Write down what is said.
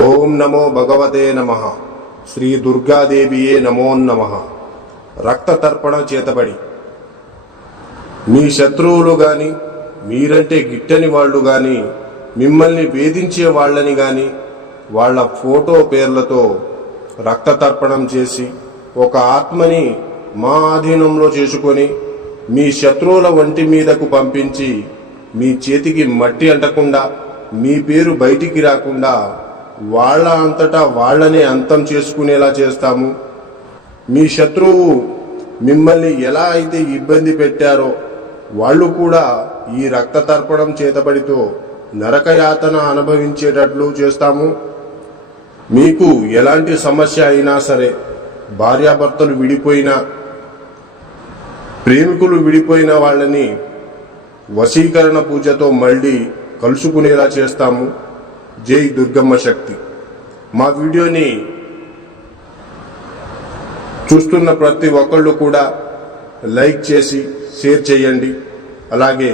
ఓం నమో భగవతే నమః. శ్రీ దుర్గాదేవియే నమో నమః. రక్త తర్పణ చేతబడి మీ శత్రువులు గాని, మీరంటే గిట్టని వాళ్ళు గాని, మిమ్మల్ని వేధించే వాళ్ళని గాని వాళ్ళ ఫోటో పేర్లతో రక్త తర్పణం చేసి ఒక ఆత్మని మా ఆధీనంలో చేసుకొని మీ శత్రువుల వంటి మీదకు పంపించి మీ చేతికి మట్టి అంటకుండా, మీ పేరు బయటికి రాకుండా వాళ్ళ అంతటా వాళ్ళనే అంతం చేసుకునేలా చేస్తాము. మీ శత్రువు మిమ్మల్ని ఎలా అయితే ఇబ్బంది పెట్టారో వాళ్ళు కూడా ఈ రక్త తర్పణం చేతబడితో నరకయాతన అనుభవించేటట్లు చేస్తాము. మీకు ఎలాంటి సమస్య అయినా సరే, భార్యాభర్తలు విడిపోయినా, ప్రేమికులు విడిపోయిన వాళ్ళని వశీకరణ పూజతో మళ్ళీ కలుసుకునేలా చేస్తాము. జై దుర్గమ్మ శక్తి. మా వీడియోని చూస్తున్న ప్రతి ఒక్కళ్ళు కూడా లైక్ చేసి షేర్ చేయండి. అలాగే